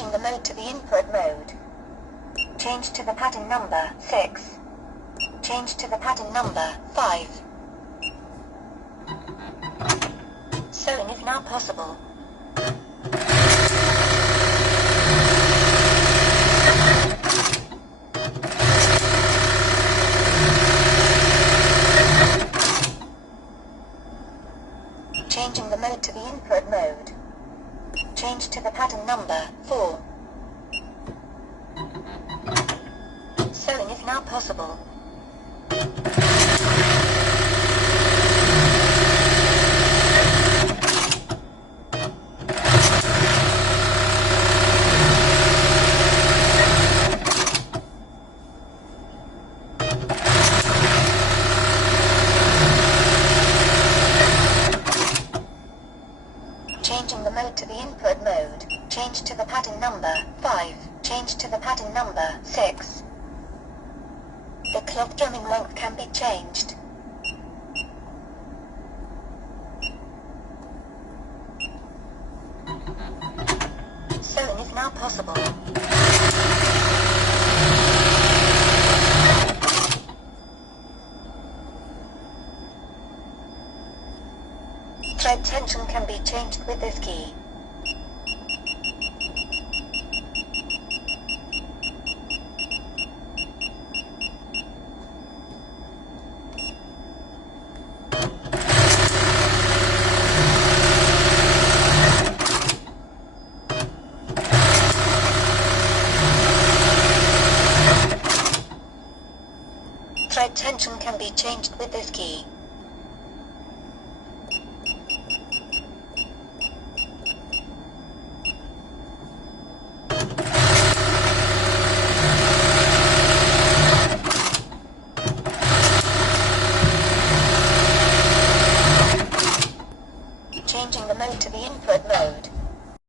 Changing the mode to the input mode. Change to the pattern number 6. Change to the pattern number 5. Sewing is now possible. Changing the mode to the input mode. Change to the pattern number 4. Sewing is now possible. Changing the mode to the input mode. Change to the pattern number 5. Change to the pattern number 6. The cloth drumming length can be changed. Sewing is now possible. Thread tension can be changed with this key. Thread tension can be changed with this key.